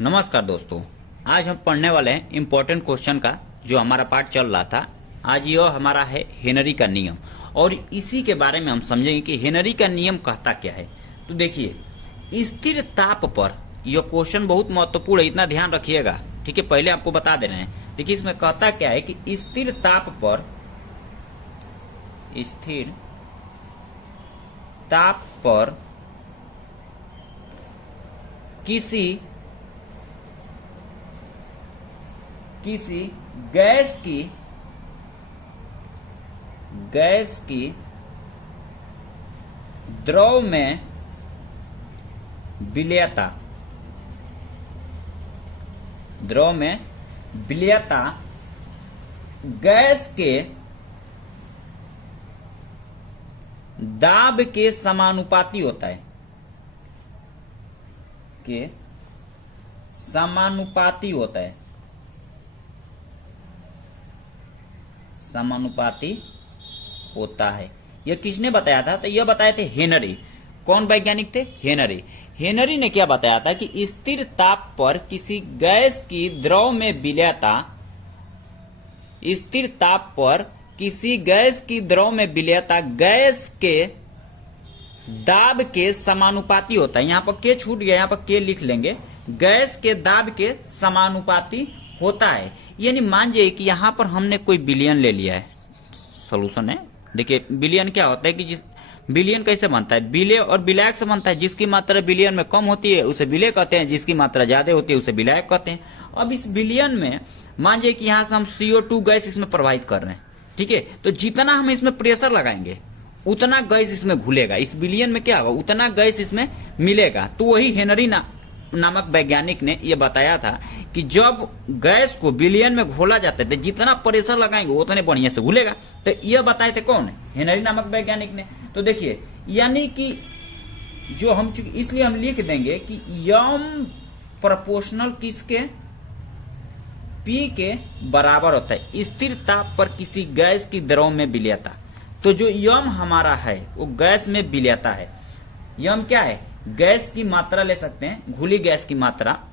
नमस्कार दोस्तों, आज हम पढ़ने वाले हैं इम्पोर्टेंट क्वेश्चन का जो हमारा पार्ट चल रहा था। आज यह हमारा है हेनरी का नियम और इसी के बारे में हम समझेंगे कि हेनरी का नियम कहता क्या है। तो देखिए, स्थिर ताप पर यह क्वेश्चन बहुत महत्वपूर्ण है, इतना ध्यान रखिएगा। ठीक है, पहले आपको बता दे रहे हैं। देखिए, इसमें कहता क्या है कि स्थिर ताप पर किसी गैस की द्रव में विलयता गैस के दाब के समानुपाती होता है। समानुपाती होता है। यह किसने बताया था? तो यह बताए थे हेनरी। कौन वैज्ञानिक थे? हेनरी। हेनरी ने क्या बताया था कि स्थिर ताप पर किसी गैस की द्रव में विलयता गैस के दाब के समानुपाती होता है। यहां पर के छूट गया, यहां पर के लिख लेंगे। गैस के दाब के समानुपाती होता है। यानी मान जाइए कि यहां पर हमने कोई विलयन ले लिया है, सॉल्यूशन है। देखिए, विलयन क्या होता है कि विलयन कैसे बनता है? विलय और विलायक से बनता है। जिसकी मात्रा विलयन में कम होती है उसे विलय कहते हैं, जिसकी मात्रा ज्यादा होती है उसे विलायक कहते हैं। अब इस विलयन में मान जाइए कि यहां से हम CO2 गैस इसमें प्रवाहित कर रहे हैं। ठीक है, तो जितना हम इसमें प्रेशर लगाएंगे उतना गैस इसमें घुलेगा। इस विलयन में क्या होगा? उतना गैस इसमें मिलेगा। तो वही हेनरी नामक वैज्ञानिक ने यह बताया था कि जब गैस को विलयन में घोला जाता है तो जितना प्रेशर लगाएंगे उतने बढ़िया से घुलेगा। तो यह बताए थे कौन? हेनरी नामक वैज्ञानिक ने। तो देखिए, यानी कि जो हम इसलिए हम लिख देंगे कि यम प्रोपोर्शनल किसके? P के बराबर होता है स्थिर ताप पर किसी गैस की द्रव में विलयता। तो जो यम हमारा है वो गैस में विलयता है। यम क्या है? गैस की मात्रा ले सकते हैं, घुली गैस की मात्रा।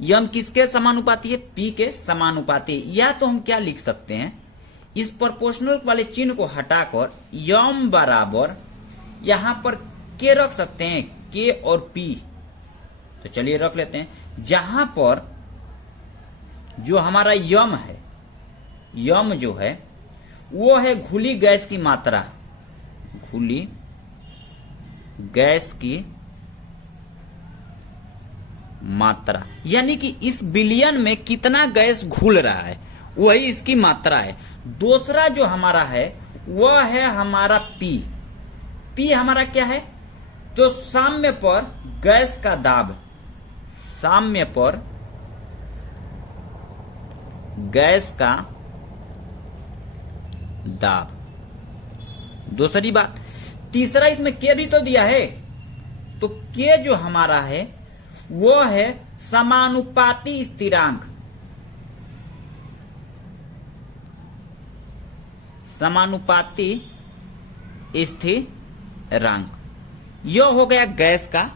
यम किसके समानुपाती है? P के समानुपाती। या तो हम क्या लिख सकते हैं, इस प्रोपोर्शनल वाले चिन्ह को हटाकर यम बराबर यहां पर के रख सकते हैं, के और P। तो चलिए रख लेते हैं। जहां पर जो हमारा यम है, यम जो है वो है घुली गैस की मात्रा, घुली गैस की मात्रा। यानी कि इस विलयन में कितना गैस घुल रहा है वही इसकी मात्रा है। दूसरा जो हमारा है वह है हमारा P। P हमारा क्या है? तो साम्य पर गैस का दाब, साम्य पर गैस का दाब। दूसरी बात, तीसरा इसमें के भी तो दिया है। तो के जो हमारा है वो है समानुपाती स्थिरांक। समानुपाती स्थिरांक यह हो गया गैस का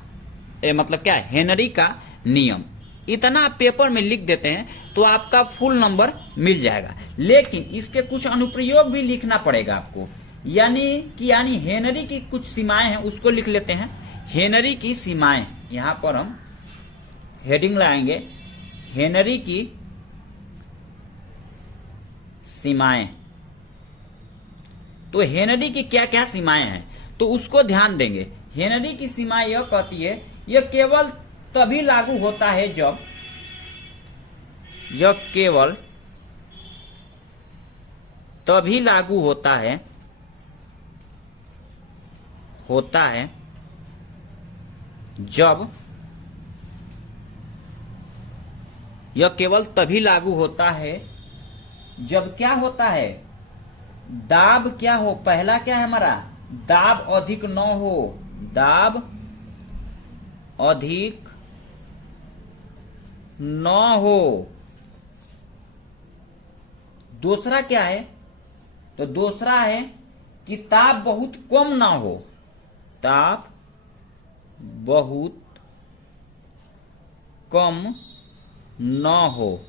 मतलब क्या है? हेनरी का नियम। इतना आप पेपर में लिख देते हैं तो आपका फुल नंबर मिल जाएगा। लेकिन इसके कुछ अनुप्रयोग भी लिखना पड़ेगा आपको। यानी हेनरी की कुछ सीमाएं हैं, उसको लिख लेते हैं। हेनरी की सीमाएं, यहां पर हम हेडिंग लगाएंगे, हेनरी की सीमाएं। तो हेनरी की क्या क्या सीमाएं हैं तो उसको ध्यान देंगे। हेनरी की सीमाएं यह कहती है, यह केवल तभी लागू होता है जब, यह केवल तभी लागू होता है जब, यह केवल तभी लागू होता है जब क्या होता है? दाब क्या हो? पहला क्या है हमारा? दाब अधिक न हो, दाब अधिक न हो। दूसरा क्या है? तो दूसरा है कि ताप बहुत कम ना हो, ताप बहुत कम न हो।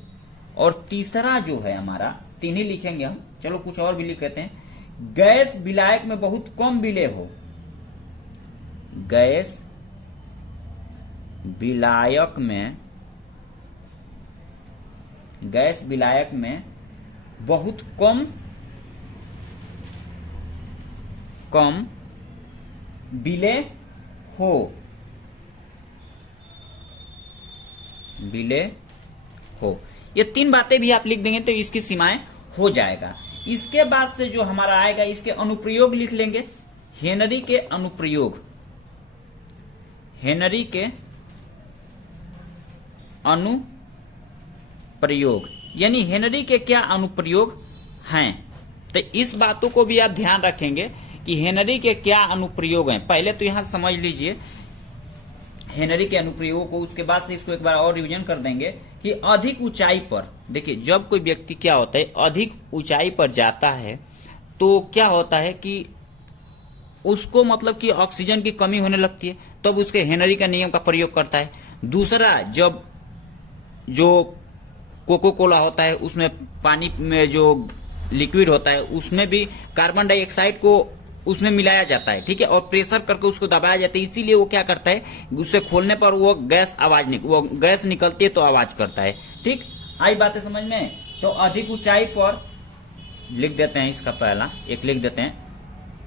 और तीसरा जो है हमारा, तीन ही लिखेंगे हम, चलो कुछ और भी लिख लेते हैं। गैस विलायक में बहुत कम विलय हो। गैस विलायक में, गैस विलायक में बहुत कम विलय हो, विलय हो। ये तीन बातें भी आप लिख देंगे तो इसकी सीमाएं हो जाएगा। इसके बाद से जो हमारा आएगा, इसके अनुप्रयोग लिख लेंगे। हेनरी के अनुप्रयोग, हेनरी के अनुप्रयोग, यानी हेनरी के क्या अनुप्रयोग हैं। तो इस बातों को भी आप ध्यान रखेंगे कि हेनरी के क्या अनुप्रयोग हैं। पहले तो यहां समझ लीजिए हेनरी के अनुप्रयोग को, उसके बाद से इसको एक बार और रिवीजन कर देंगे कि अधिक ऊंचाई पर, देखिए जब कोई व्यक्ति क्या होता है अधिक ऊंचाई पर जाता है तो क्या होता है कि उसको मतलब कि ऑक्सीजन की कमी होने लगती है, तब उसके हेनरी का नियम का प्रयोग करता है। दूसरा, जब जो कोको कोला होता है उसमें पानी में जो लिक्विड होता है उसमें भी कार्बन डाइऑक्साइड को उसमें मिलाया जाता है, ठीक है, और प्रेशर करके उसको दबाया जाता है। इसीलिए वो क्या करता है, उसे खोलने पर वो गैस वो गैस निकलती है तो आवाज करता है। ठीक, आई बातें समझ में। तो अधिक ऊंचाई पर लिख देते हैं, इसका पहला एक लिख देते हैं,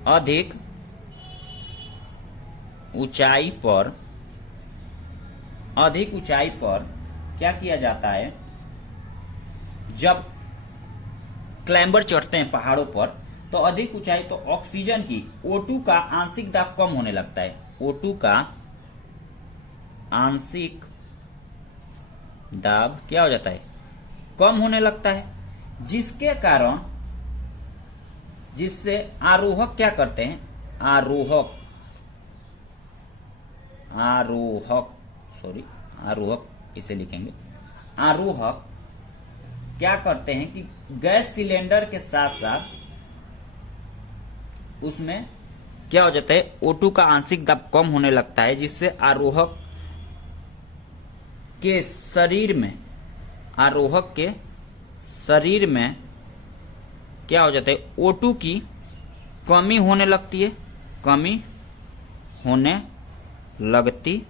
अधिक ऊंचाई पर, अधिक ऊंचाई पर क्या किया जाता है, जब क्लाइंबर चढ़ते हैं पहाड़ों पर तो अधिक ऊंचाई तो ऑक्सीजन की O2 का आंशिक दाब कम होने लगता है। O2 का आंशिक दाब क्या हो जाता है, कम होने लगता है, जिसके कारण, जिससे आरोहक क्या करते हैं, आरोहक इसे लिखेंगे, आरोहक क्या करते हैं कि गैस सिलेंडर के साथ साथ उसमें क्या हो जाता है, O2 का आंशिक दाब कम होने लगता है, जिससे आरोहक के शरीर में, आरोहक के शरीर में क्या हो जाता है, O2 की कमी होने लगती है, कमी होने लगती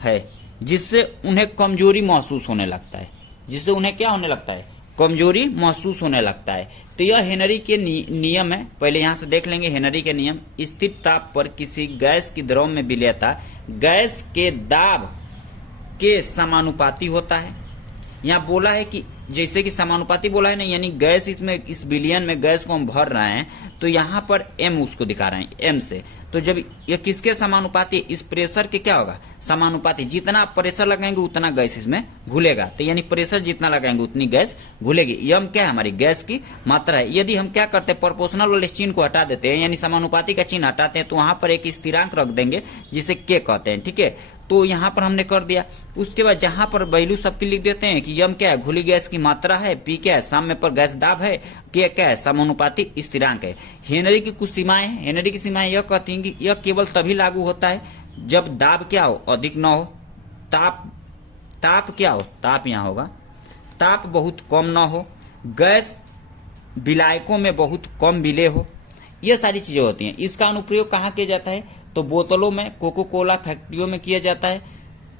है, जिससे उन्हें कमजोरी महसूस होने लगता है, जिससे उन्हें क्या होने लगता है, कमजोरी महसूस होने लगता है। तो यह हेनरी के नियम है। पहले यहां से देख लेंगे हेनरी के नियम। स्थिर ताप पर किसी गैस की द्रव में विलयता गैस के दाब के समानुपाती होता है। यहाँ बोला है कि जैसे कि समानुपाती बोला है ना, यानी गैस इसमें, इस बिलियन में गैस को हम भर रहे हैं तो यहाँ पर m उसको दिखा रहे हैं, m से। तो जब ये किसके समानुपाती, इस प्रेशर के क्या होगा, समानुपाती। जितना आप प्रेशर लगाएंगे उतना गैस इसमें घुलेगा, तो यानी प्रेशर जितना लगाएंगे उतनी गैस घुलेगी। यम क्या है, हमारी गैस की मात्रा है। यदि हम क्या करते हैं, प्रोपोर्शनल वाले चिन्ह को हटा देते हैं, यानी समानुपाती का चिन्ह हटाते हैं, तो वहां पर एक स्थिरांक रख देंगे जिसे के कहते हैं, ठीक है। तो यहाँ पर हमने कर दिया। उसके बाद जहां पर वैल्यू सबकी लिख देते हैं कि यम क्या है, घुली गैस की मात्रा है, पी क्या है, साम्य पर गैस दाब है, के क्या है, समानुपाती स्थिरांक है। हेनरी की कुछ सीमाएं हैं। हेनरी की सीमाएं यह कहती हैं कि यह केवल तभी लागू होता है जब दाब क्या हो, अधिक न हो, ताप क्या हो, ताप यहाँ होगा, ताप बहुत कम न हो, गैस विलायकों में बहुत कम विलय हो। ये सारी चीजें होती हैं। इसका अनुप्रयोग कहाँ किया जाता है, तो बोतलों में, कोको कोला फैक्ट्रियों में किया जाता है,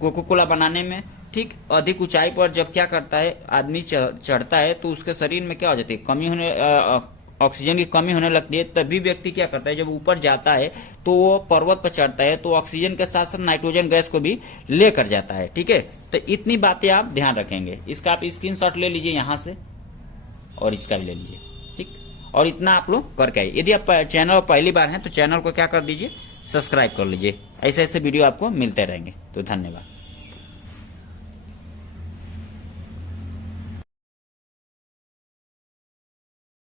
कोको कोला बनाने में। ठीक, अधिक ऊंचाई पर जब क्या करता है आदमी चढ़ता है तो उसके शरीर में क्या हो जाती है, कमी होने, ऑक्सीजन की कमी होने लगती है। तभी व्यक्ति क्या करता है, जब ऊपर जाता है तो वो पर्वत पर चढ़ता है तो ऑक्सीजन के साथ साथ नाइट्रोजन गैस को भी लेकर जाता है। ठीक है, तो इतनी बातें आप ध्यान रखेंगे। इसका आप स्क्रीनशॉट ले लीजिए यहाँ से और इसका भी ले लीजिए। ठीक, और इतना आप लोग करके आइए। यदि आप चैनल पहली बार हैं तो चैनल को क्या कर दीजिए, सब्सक्राइब कर लीजिए। ऐसे ऐसे वीडियो आपको मिलते रहेंगे। तो धन्यवाद।